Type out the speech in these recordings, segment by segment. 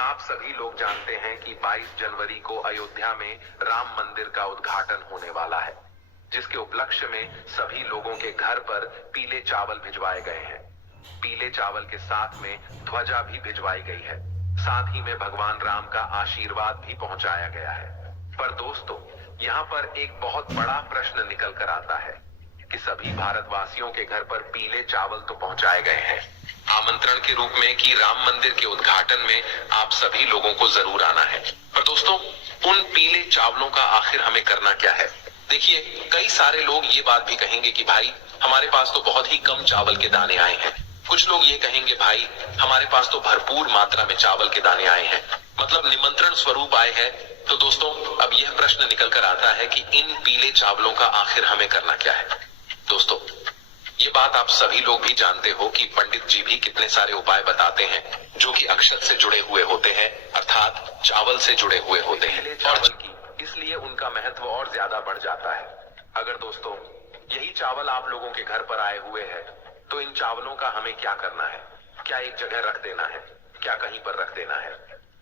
आप सभी लोग जानते हैं कि 22 जनवरी को अयोध्या में राम मंदिर का उद्घाटन होने वाला है, जिसके उपलक्ष्य में सभी लोगों के घर पर पीले चावल भिजवाए गए हैं। पीले चावल के साथ में ध्वजा भी भिजवाई गई है। साथ ही में भगवान राम का आशीर्वाद भी पहुंचाया गया है। पर दोस्तों, यहाँ पर एक बहुत बड़ा प्रश्न निकल कर आता है कि सभी भारतवासियों के घर पर पीले चावल तो पहुंचाए गए हैं आमंत्रण के रूप में कि राम मंदिर के उद्घाटन में आप सभी लोगों को जरूर आना है। पर दोस्तों, उन पीले चावलों का आखिर हमें करना क्या है? देखिए, कई सारे लोग ये बात भी कहेंगे कि भाई हमारे पास तो बहुत ही कम चावल के दाने आए हैं। कुछ लोग ये कहेंगे भाई हमारे पास तो भरपूर मात्रा में चावल के दाने आए हैं, मतलब निमंत्रण स्वरूप आए हैं। तो दोस्तों, अब यह प्रश्न निकल कर आता है कि इन पीले चावलों का आखिर हमें करना क्या है? दोस्तों, ये बात आप सभी लोग भी जानते हो कि पंडित जी भी कितने सारे उपाय बताते हैं जो कि अक्षत से जुड़े हुए होते हैं, अर्थात चावल से जुड़े हुए होते हैं, चावल की इसलिए उनका महत्व और ज्यादा बढ़ जाता है। अगर दोस्तों यही चावल आप लोगों के घर पर आए हुए हैं, तो इन चावलों का हमें क्या करना है? क्या एक जगह रख देना है? क्या कहीं पर रख देना है?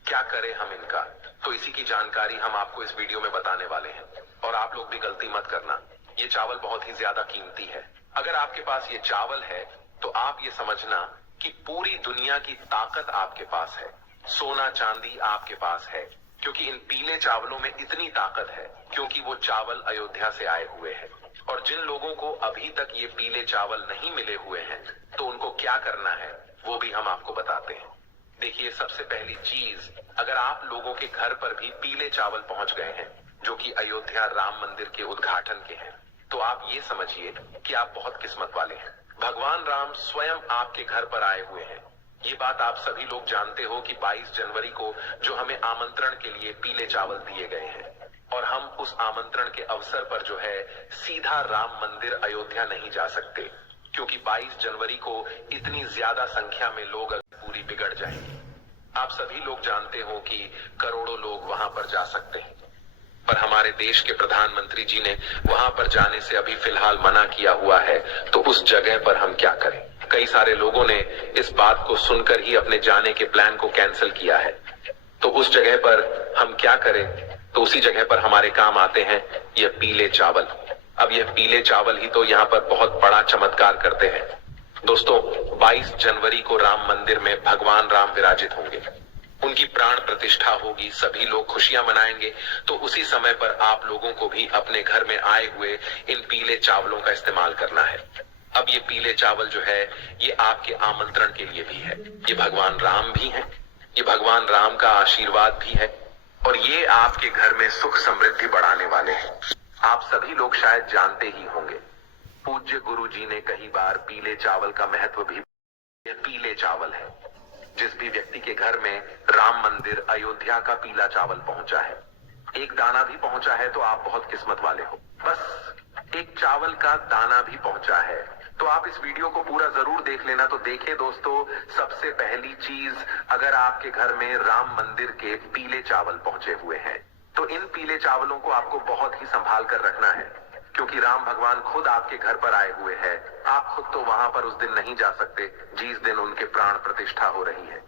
क्या करें हम इनका? तो इसी की जानकारी हम आपको इस वीडियो में बताने वाले हैं। और आप लोग भी गलती मत करना, ये चावल बहुत ही ज्यादा कीमती है। अगर आपके पास ये चावल है तो आप ये समझना कि पूरी दुनिया की ताकत आपके पास है, सोना चांदी आपके पास है, क्योंकि इन पीले चावलों में इतनी ताकत है क्योंकि वो चावल अयोध्या से आए हुए हैं। और जिन लोगों को अभी तक ये पीले चावल नहीं मिले हुए हैं, तो उनको क्या करना है वो भी हम आपको बताते हैं। देखिए, सबसे पहली चीज, अगर आप लोगों के घर पर भी पीले चावल पहुंच गए हैं जो कि अयोध्या राम मंदिर के उद्घाटन के हैं, तो आप ये समझिए कि आप बहुत किस्मत वाले हैं। भगवान राम स्वयं आपके घर पर आए हुए हैं। ये बात आप सभी लोग जानते हो कि 22 जनवरी को जो हमें आमंत्रण के लिए पीले चावल दिए गए हैं, और हम उस आमंत्रण के अवसर पर जो है सीधा राम मंदिर अयोध्या नहीं जा सकते, क्योंकि 22 जनवरी को इतनी ज्यादा संख्या में लोग पूरी बिगड़ जाएंगे। आप सभी लोग जानते हो कि करोड़ों लोग वहां पर जा सकते हैं, पर हमारे देश के प्रधानमंत्री जी ने वहां पर जाने से अभी फिलहाल मना किया हुआ है। तो उस जगह पर हम क्या करें? कई सारे लोगों ने इस बात को सुनकर ही अपने जाने के प्लान को कैंसिल किया है। तो उस जगह पर हम क्या करें? तो उसी जगह पर हमारे काम आते हैं ये पीले चावल। अब ये पीले चावल ही तो यहाँ पर बहुत बड़ा चमत्कार करते हैं। दोस्तों, 22 जनवरी को राम मंदिर में भगवान राम विराजित होंगे, उनकी प्राण प्रतिष्ठा होगी, सभी लोग खुशियां मनाएंगे। तो उसी समय पर आप लोगों को भी अपने घर में आए हुए इन पीले चावलों का इस्तेमाल करना है। अब ये पीले चावल जो है ये आपके आमंत्रण के लिए भी है, ये भगवान राम भी हैं, ये भगवान राम का आशीर्वाद भी है, और ये आपके घर में सुख समृद्धि बढ़ाने वाले हैं। आप सभी लोग शायद जानते ही होंगे, पूज्य गुरु जी ने कई बार पीले चावल का महत्व भी, ये पीले चावल है। जिस भी व्यक्ति के घर में राम मंदिर अयोध्या का पीला चावल पहुंचा है, एक दाना भी पहुंचा है, तो आप बहुत किस्मत वाले हो। बस एक चावल का दाना भी पहुंचा है, तो आप इस वीडियो को पूरा जरूर देख लेना। तो देखिए दोस्तों, सबसे पहली चीज, अगर आपके घर में राम मंदिर के पीले चावल पहुंचे हुए हैं, तो इन पीले चावलों को आपको बहुत ही संभाल कर रखना है, क्योंकि राम भगवान खुद आपके घर पर आए हुए हैं। आप खुद तो वहां पर उस दिन नहीं जा सकते जिस दिन उनके प्राण प्रतिष्ठा हो रही है।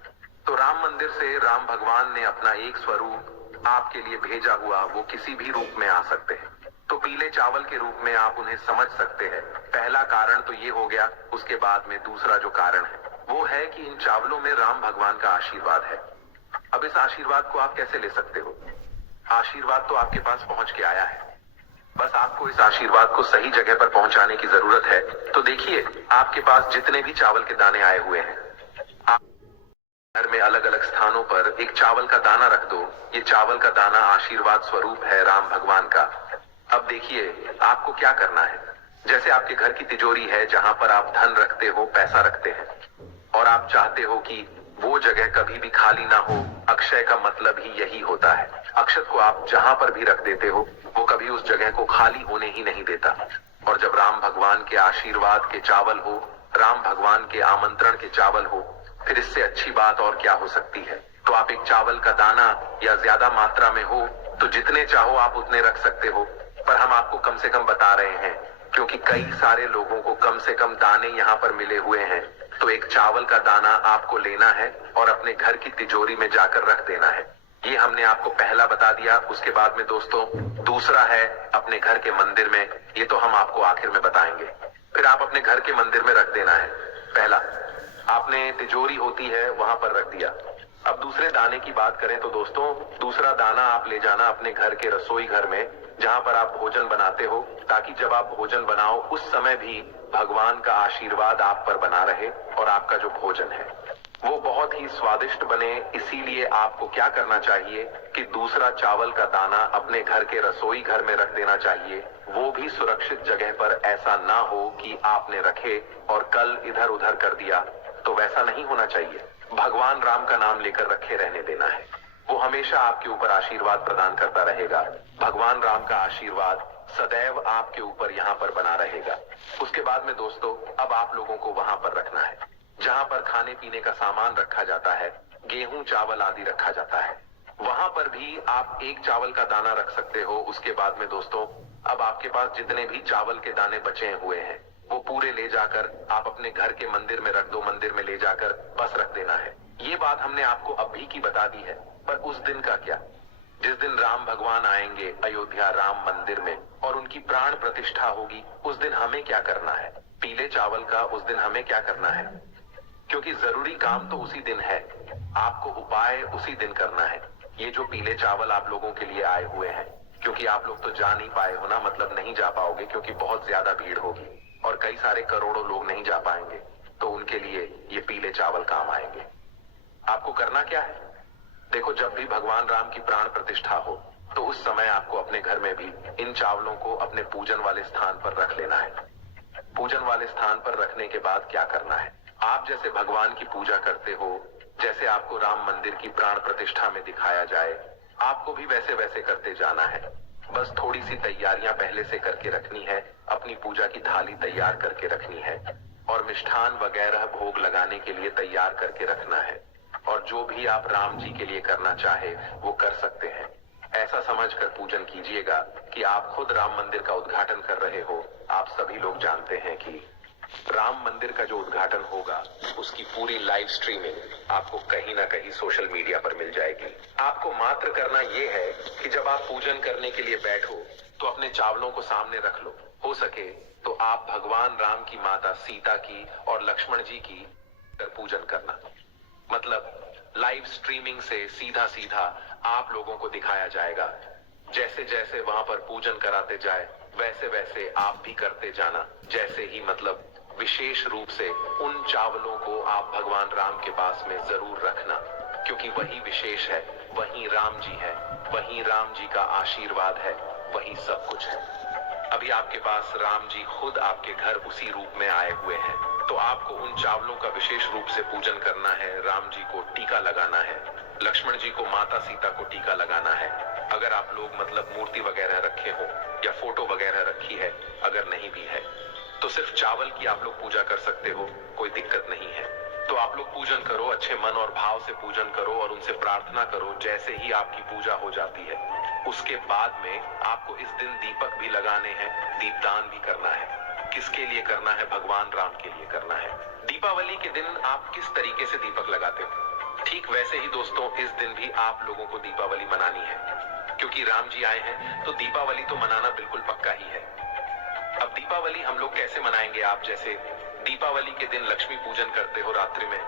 तो राम मंदिर से राम भगवान ने अपना एक स्वरूप आपके लिए भेजा हुआ, वो किसी भी रूप में आ सकते हैं। तो पीले चावल के रूप में आप उन्हें समझ सकते हैं। पहला कारण तो ये हो गया। उसके बाद में दूसरा जो कारण है वो है कि इन चावलों में राम भगवान का आशीर्वाद है। अब इस आशीर्वाद को आप कैसे ले सकते हो? आशीर्वाद तो आपके पास पहुंच के आया है, बस आपको इस आशीर्वाद को सही जगह पर पहुंचाने की जरूरत है। तो देखिए, आपके पास जितने भी चावल के दाने आए हुए हैं, आप घर में अलग अलग स्थानों पर एक चावल का दाना रख दो। ये चावल का दाना आशीर्वाद स्वरूप है राम भगवान का। अब देखिए, आपको क्या करना है। जैसे आपके घर की तिजोरी है जहां पर आप धन रखते हो, पैसा रखते हैं, और आप चाहते हो कि वो जगह कभी भी खाली ना हो। अक्षय का मतलब ही यही होता है। अक्षत को आप जहां पर भी रख देते हो, वो कभी उस जगह को खाली होने ही नहीं देता। और जब राम भगवान के आशीर्वाद के चावल हो, राम भगवान के आमंत्रण के चावल हो, फिर इससे अच्छी बात और क्या हो सकती है। तो आप एक चावल का दाना या ज्यादा मात्रा में हो तो जितने चाहो आप उतने रख सकते हो, पर हम आपको कम से कम बता रहे हैं, क्योंकि कई सारे लोगों को कम से कम दाने यहाँ पर मिले हुए हैं। तो एक चावल का दाना आपको लेना है और अपने घर की तिजोरी में जाकर रख देना है। ये हमने आपको पहला बता दिया। उसके बाद में दोस्तों दूसरा है अपने घर के मंदिर में, ये तो हम आपको आखिर में बताएंगे। फिर आप अपने घर के मंदिर में रख देना है। पहला आपने तिजोरी होती है वहां पर रख दिया। अब दूसरे दाने की बात करें तो दोस्तों दूसरा दाना आप ले जाना अपने घर के रसोई घर में जहां पर आप भोजन बनाते हो, ताकि जब आप भोजन बनाओ उस समय भी भगवान का आशीर्वाद आप पर बना रहे और आपका जो भोजन है वो बहुत ही स्वादिष्ट बने। इसीलिए आपको क्या करना चाहिए कि दूसरा चावल का दाना अपने घर के रसोई घर में रख देना चाहिए, वो भी सुरक्षित जगह पर। ऐसा ना हो कि आपने रखे और कल इधर उधर कर दिया, तो वैसा नहीं होना चाहिए। भगवान राम का नाम लेकर रखे रहने देना है, वो हमेशा आपके ऊपर आशीर्वाद प्रदान करता रहेगा। भगवान राम का आशीर्वाद सदैव आपके ऊपर यहाँ पर बना रहेगा। उसके बाद में दोस्तों अब आप लोगों को वहां पर रखना है जहां पर खाने पीने का सामान रखा जाता है, गेहूं चावल आदि रखा जाता है। वहां पर भी आप एक चावल का दाना रख सकते हो। उसके बाद में दोस्तों अब आपके पास जितने भी चावल के दाने बचे हुए हैं वो पूरे ले जाकर आप अपने घर के मंदिर में रख दो। मंदिर में ले जाकर बस रख देना है। ये बात हमने आपको अभी की बता दी है, पर उस दिन का क्या, जिस दिन राम भगवान आएंगे अयोध्या राम मंदिर में और उनकी प्राण प्रतिष्ठा होगी, उस दिन हमें क्या करना है? पीले चावल का उस दिन हमें क्या करना है? क्योंकि जरूरी काम तो उसी दिन है, आपको उपाय उसी दिन करना है। ये जो पीले चावल आप लोगों के लिए आए हुए हैं, क्योंकि आप लोग तो जा नहीं पाए हो ना, मतलब नहीं जा पाओगे क्योंकि बहुत ज्यादा भीड़ होगी और कई सारे करोड़ों लोग नहीं जा पाएंगे, तो उनके लिए ये पीले चावल काम आएंगे। आपको करना क्या है? देखो, जब भी भगवान राम की प्राण प्रतिष्ठा हो तो उस समय आपको अपने घर में भी इन चावलों को अपने पूजन वाले स्थान पर रख लेना है। पूजन वाले स्थान पर रखने के बाद क्या करना है? आप जैसे भगवान की पूजा करते हो, जैसे आपको राम मंदिर की प्राण प्रतिष्ठा में दिखाया जाए, आपको भी वैसे वैसे करते जाना है। बस थोड़ी सी तैयारियां पहले से करके रखनी है, अपनी पूजा की थाली तैयार करके रखनी है और मिष्ठान वगैरह भोग लगाने के लिए तैयार करके रखना है। और जो भी आप राम जी के लिए करना चाहे वो कर सकते हैं। ऐसा समझकर पूजन कीजिएगा कि आप खुद राम मंदिर का उद्घाटन कर रहे हो। आप सभी लोग जानते हैं कि राम मंदिर का जो उद्घाटन होगा उसकी पूरी लाइव स्ट्रीमिंग आपको कहीं ना कहीं सोशल मीडिया पर मिल जाएगी। आपको मात्र करना यह है कि जब आप पूजन करने के लिए बैठो तो अपने चावलों को सामने रख लो। हो सके तो आप भगवान राम की माता सीता की और लक्ष्मण जी की पूजन करना, मतलब लाइव स्ट्रीमिंग से सीधा सीधा आप लोगों को दिखाया जाएगा। जैसे जैसे वहां पर पूजन कराते जाए वैसे वैसे आप भी करते जाना। जैसे ही मतलब विशेष रूप से उन चावलों को आप भगवान राम के पास में जरूर रखना, क्योंकि वही विशेष है, वही राम जी है, वही राम जी का आशीर्वाद है, वही सब कुछ है। अभी आपके पास राम जी खुद आपके घर उसी रूप में आए हुए हैं, तो आपको उन चावलों का विशेष रूप से पूजन करना है। राम जी को टीका लगाना है, लक्ष्मण जी को माता सीता को टीका लगाना है। अगर आप लोग मतलब मूर्ति वगैरह रखे हो या फोटो वगैरह रखी है, अगर नहीं भी है तो सिर्फ चावल की आप लोग पूजा कर सकते हो, कोई दिक्कत नहीं है। तो आप लोग पूजन करो, अच्छे मन और भाव से पूजन करो और उनसे प्रार्थना करो। जैसे ही आपकी पूजा हो जाती है उसके बाद में आपको इस दिन दीपक भी लगाने हैं, दीपदान भी करना है। किसके लिए करना है? भगवान राम के लिए करना है। दीपावली के दिन आप किस तरीके से दीपक लगाते हो, ठीक वैसे ही दोस्तों इस दिन भी आप लोगों को दीपावली मनानी है, क्योंकि राम जी आए हैं तो दीपावली तो मनाना बिल्कुल पक्का ही है। अब दीपावली हम लोग कैसे मनाएंगे? आप जैसे दीपावली के दिन लक्ष्मी पूजन करते हो रात्रि में,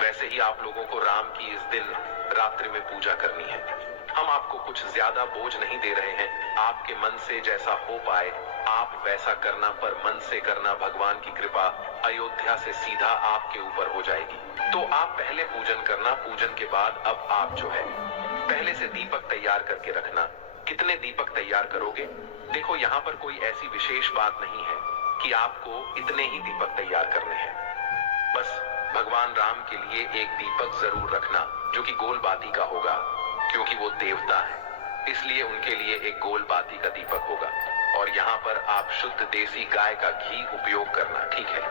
वैसे ही आप लोगों को राम की इस दिन रात्रि में पूजा करनी है। हम आपको कुछ ज्यादा बोझ नहीं दे रहे हैं, आपके मन से जैसा हो पाए आप वैसा करना, पर मन से करना। भगवान की कृपा अयोध्या से सीधा आपके ऊपर हो जाएगी। तो आप पहले पूजन करना, पूजन के बाद अब आप जो है पहले से दीपक तैयार करके रखना। कितने दीपक तैयार करोगे? देखो, यहाँ पर कोई ऐसी विशेष बात नहीं है कि आपको इतने ही दीपक तैयार करने हैं। बस भगवान राम के लिए एक दीपक जरूर रखना जो कि गोल बाती का होगा, क्योंकि वो देवता है, इसलिए उनके लिए एक गोल बाती का दीपक होगा। और यहाँ पर आप शुद्ध देसी गाय का घी उपयोग करना, ठीक है?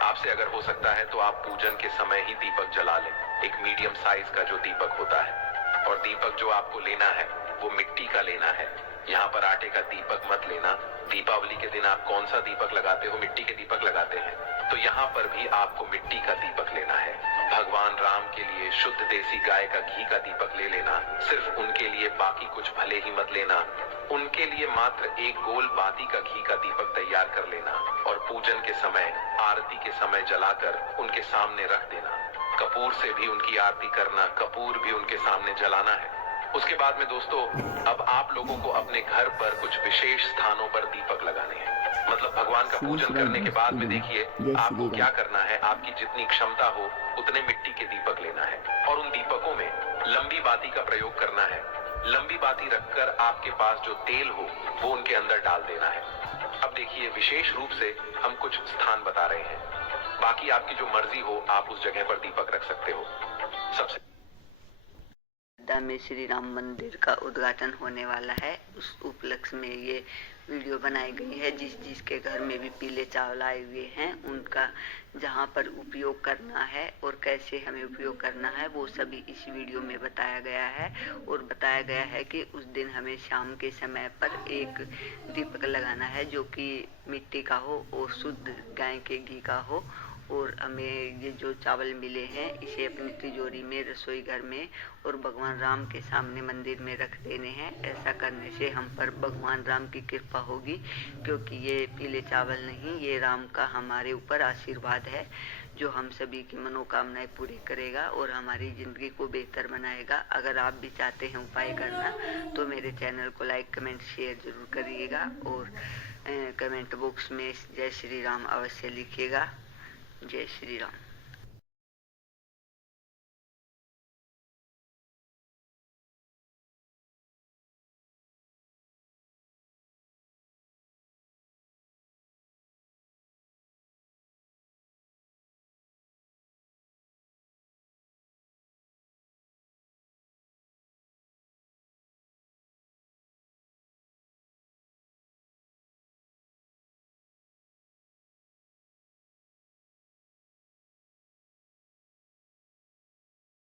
आपसे अगर हो सकता है तो आप पूजन के समय ही दीपक जला लें, एक मीडियम साइज का जो दीपक होता है। और दीपक जो आपको लेना है वो मिट्टी का लेना है, यहाँ पर आटे का दीपक मत लेना। दीपावली के दिन आप कौन सा दीपक लगाते हो? मिट्टी के दीपक लगाते हैं। तो यहाँ पर भी आपको मिट्टी का दीपक लेना है। भगवान राम के लिए शुद्ध देसी गाय का घी का दीपक ले लेना, सिर्फ उनके लिए, बाकी कुछ भले ही मत लेना। उनके लिए मात्र एक गोल बाती का घी का दीपक तैयार कर लेना और पूजन के समय, आरती के समय जलाकर उनके सामने रख देना। कपूर से भी उनकी आरती करना, कपूर भी उनके सामने जलाना है। उसके बाद में दोस्तों, अब आप लोगों को अपने घर पर कुछ विशेष स्थानों पर दीपक लगाने हैं। मतलब भगवान का पूजन करने के बाद में देखिए आपको क्या करना है, आपकी जितनी क्षमता हो उतने मिट्टी के दीपक लेना है और उन दीपकों में लंबी बाती का प्रयोग करना है। लंबी बाती रखकर आपके पास जो तेल हो वो उनके अंदर डाल देना है। अब देखिए विशेष रूप से हम कुछ स्थान बता रहे हैं, बाकी आपकी जो मर्जी हो आप उस जगह पर दीपक रख सकते हो। सबसे में श्री राम मंदिर का उद्घाटन होने वाला है, उस उपलक्ष्य में ये वीडियो बनाई गई है। जिसके घर में भी पीले चावल आए हुए हैं उनका जहाँ पर उपयोग करना है और कैसे हमें उपयोग करना है वो सभी इस वीडियो में बताया गया है। और बताया गया है कि उस दिन हमें शाम के समय पर एक दीपक लगाना है जो कि मिट्टी का हो और शुद्ध गाय के घी का हो। और हमें ये जो चावल मिले हैं इसे अपनी तिजोरी में, रसोई घर में और भगवान राम के सामने मंदिर में रख देने हैं। ऐसा करने से हम पर भगवान राम की कृपा होगी, क्योंकि ये पीले चावल नहीं, ये राम का हमारे ऊपर आशीर्वाद है जो हम सभी की मनोकामनाएं पूरी करेगा और हमारी ज़िंदगी को बेहतर बनाएगा। अगर आप भी चाहते हैं उपाय करना तो मेरे चैनल को लाइक, कमेंट, शेयर जरूर करिएगा और कमेंट बॉक्स में जय श्री राम अवश्य लिखिएगा। जय श्री राम।